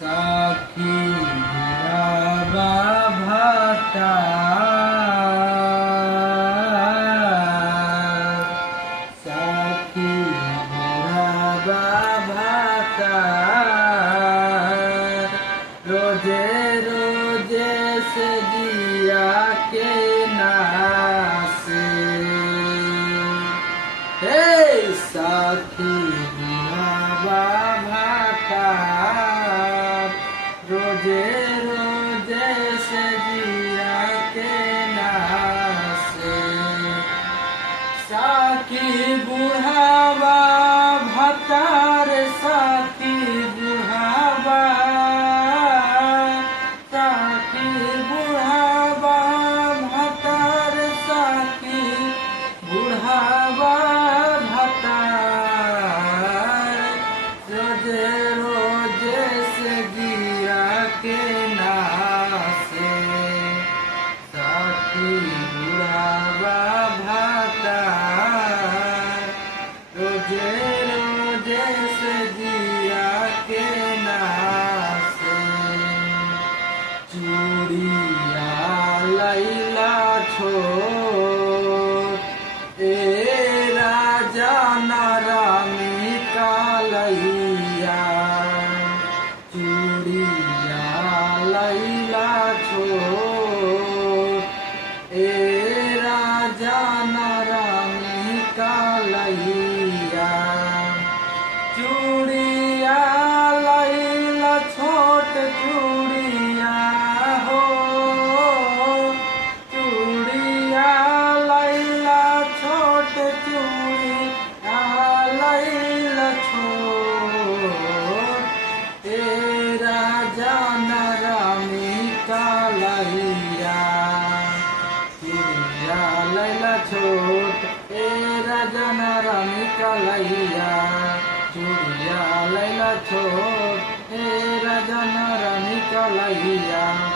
साखी हीराबा भाता साखी हीराबा भाता रोजे रोजे से जिया के नासे हे साखी हीराबा भाता रोजे रोजे से जिया के नासे साखी बुढ़ावा भतार साखी बुढ़ावा साखी बुढ़ावा भतार साखी बुढ़ावा भतार रोजे रोजे से जिया के नासे साखी बुढ़ावा भतार रोजे रोजे से जिया के नासे चूड़िया लैला छोड़ ए राजा नारामी कालैया चूड़िया लैला छोड़ ए राजा नारामी कालैया चूड़िया लैला छोट चूड़िया हो चूड़िया लैला छोट चूड़िया लैला छोट ए राजा नारामी कालैया चूड़िया लैला छोट ए राजा नारामी कालैया चूड़िया लैला छोट ए राजा नारामी कालैया।